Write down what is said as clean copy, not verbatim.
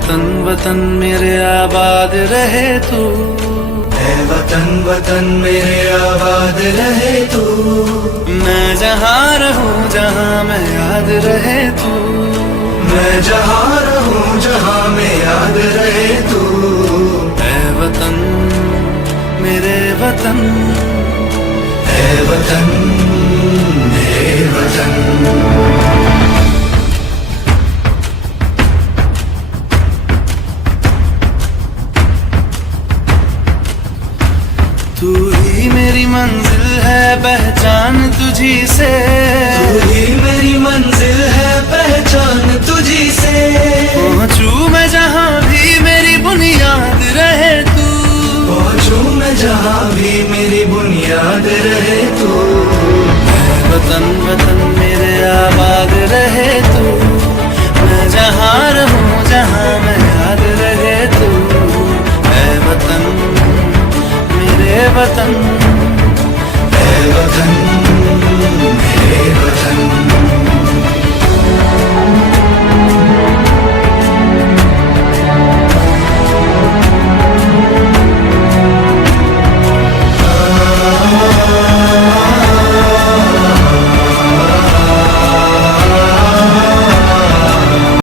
वतन वतन मेरे आबाद रहे तू, ऐ वतन वतन मेरे आबाद रहे तू। मैं जहाँ रहूं जहाँ मैं याद रहे तू, मैं जहाँ रहूं जहाँ मैं याद रहे तू। ऐ वतन मेरे वतन, ऐ वतन मेरे वतन। तू ही मेरी मंजिल है पहचान तुझी से, तू ही मेरी मंजिल है पहचान तुझी से। पहुँचूं मैं जहाँ भी मेरी बुनियाद रहे तू, पहुँचूं मैं जहाँ भी मेरी बुनियाद रहे तू। ऐ वतन वतन मेरे आबाद रहे तू, मैं जहाँ रहूं जहाँ मैं याद रहे तू। ऐ वतन मेरे वतन, ऐ वतन मेरे वतन।